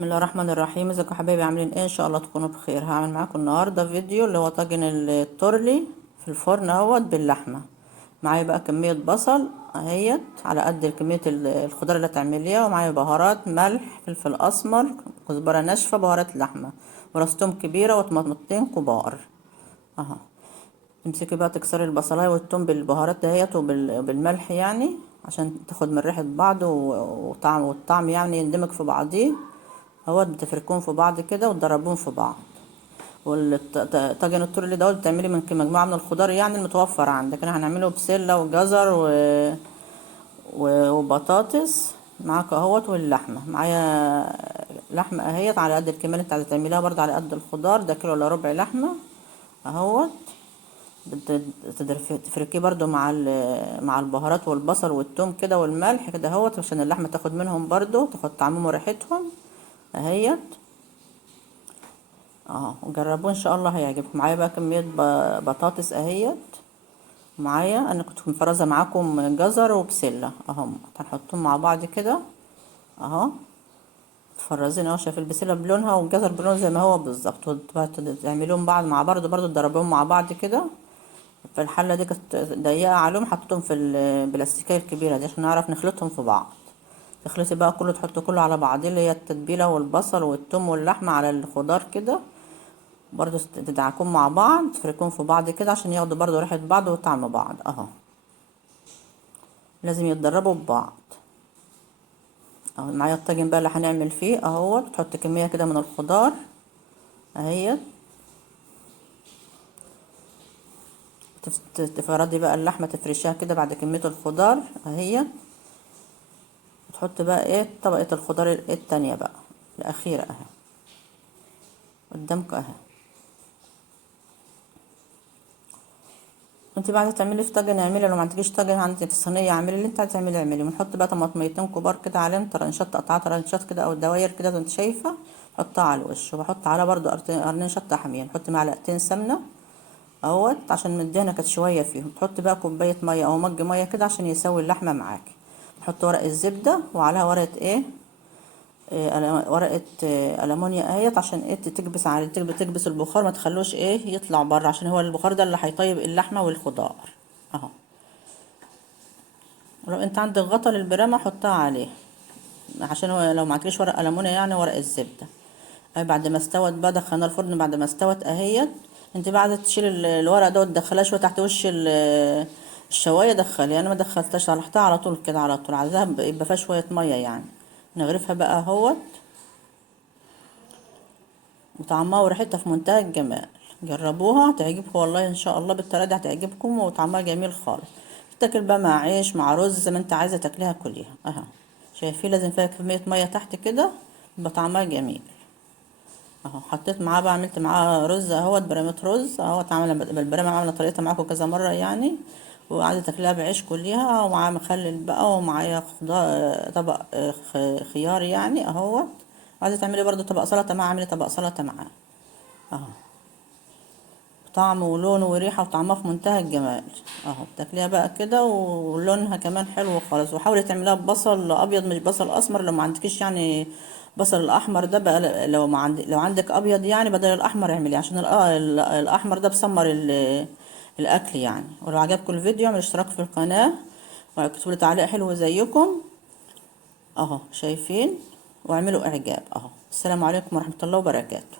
بسم الله الرحمن الرحيم. ازيكم يا حبايبي؟ عاملين ايه؟ ان شاء الله تكونوا بخير. هعمل معاكم النهارده فيديو اللي هو طاجن التورلي في الفرن اهوت باللحمه. معايا بقى كميه بصل اهيت على قد كميه الخضار اللي هتعمليها، ومعايا بهارات ملح فلفل اسمر كزبره ناشفه بهارات لحمه وراس توم كبيره وطماطمتين كبار اهو. تمسكي بقى تكسري البصلايه والثوم بالبهارات دهيت وبالملح يعني عشان تاخد من ريحه بعض والطعم يعني يندمج في بعضيه اهوت. بتفركوهم في بعض كده وتضربوهم في بعض. والطاجن التورلي دوت بتعملي من مجموعه من الخضار يعني المتوفر عندك. انا هنعمله بسله وجزر وبطاطس معاك اهوت، واللحمه معايا لحمه اهيت على قد الكميه اللي انت عايزه تعمليها، برضه على قد الخضار. ده كيلو الا ربع لحمه اهوت. تفركيه برضو مع البهارات والبصل والثوم كده والملح كده اهوت، عشان اللحمه تاخد منهم برضو، تاخد طعمهم وريحتهم اهيت اهو. جربوه ان شاء الله هيعجبكم. معايا بقى كميه بطاطس اهيت. معايا انا كنت مفرزه معاكم جزر وبسله اهم، هنحطهم مع بعض كده اهو. تفرزين اهو، شايف البسله بلونها والجزر بلونه زي ما هو بالظبط، وتعملوهم بعض مع بعض برضو تضربوهم مع بعض كده. في الحله دي كانت ضيقه عليهم، حطيتهم في البلاستيكيه الكبيره دي عشان نعرف نخلطهم في بعض. تخلطي بقى كله، تحطي كله على بعضيه اللي هي التتبيله والبصل والثوم واللحمه على الخضار كده، برضو تدعكوهم مع بعض، تفركوهم في بعض كده عشان ياخدوا برضو ريحه بعض وطعم بعض اهو. لازم يتدربوا ببعض اهو. معايا الطاجن بقى اللي هنعمل فيه اهو. تحط كميه كده من الخضار اهي. تفردي بقى اللحمه، تفرشيها كده بعد كميه الخضار اهي. تحط بقى ايه طبقه الخضار التانية بقى الاخيره اهي قدامك اهي. انت بعد تعملي في طاجن اعملي، لو ما عندكيش طاجن عندك في الصينيه اعملي اللي انت عايزه تعملي اعملي. ونحط بقى طماطميتين كبار كده عليهم طرنشات، تقطعات طرنشات كده او دواير كده زي ما انت شايفه، حطها على الوش. وبحط عليها برضو قرنين شطه حاميه. نحط معلقتين سمنه اهوت عشان مدينا كانت شويه فيهم. تحط بقى كوبايه ميه او مج ميه كده عشان يسوي اللحمه معاكي. نحط ورق الزبده وعليها ورقه ايه ورقه ألمونيا اهيت عشان ايه تكبس على تكبس البخار، ما تخلوش ايه يطلع بره، عشان هو البخار ده اللي هيطيب اللحمه والخضار اهو. لو انت عندك غطا للبرامة حطها عليه، عشان هو لو معكيش ورق ألمونيا يعني ورق الزبدة اهي. بعد ما استوت بقى دخلنا الفرن. بعد ما استوت اهيت، انت بعد تشيل الورق ده وتدخلها شويه تحت وش الشوايه. دخلي، انا ما دخلتهاش، طلعتها على طول كده على طول، عايزاها يبقى فيها شويه ميه يعني. نغرفها بقى اهوت. وطعمها وريحتها في منتهى الجمال. جربوها هتعجبكم والله ان شاء الله. بالطريقه دي هتعجبكم وطعمها جميل خالص. تاكل بقى مع عيش مع رز زي ما انت عايزه تاكليها كليها اهو. شايفين لازم فيها كميه ميه تحت كده يبقى طعمها جميل اهو. حطيت معاه بقى، عملت معاه رز اهوت، برامة رز اهوت عامله بالبرامة، عامله طريقتها معاكم كذا مره يعني. وعايزه تاكليها بعيش كليها، ومعاه مخلل بقى، ومعايا خضار طبق خيار يعني اهوت. عايزه تعملي برضو طبق سلطه معاه، اعملي طبق سلطه معاه اهو. طعم ولون وريحه وطعمها في منتهى الجمال اهو. بتاكليها بقى كده ولونها كمان حلو خالص. وحاولي تعمليها ببصل ابيض مش بصل اسمر. لو ما عندكيش يعني بصل الاحمر ده بقى، لو عندك ابيض يعني بدل الاحمر اعمليه، عشان الاحمر ده بسمر الاكل يعني. ولو عجبكم الفيديو اعملوا اشتراك في القناه واكتبوا لي تعليق حلو زيكم اهو. شايفين؟ واعملوا اعجاب اهو. السلام عليكم ورحمه الله وبركاته.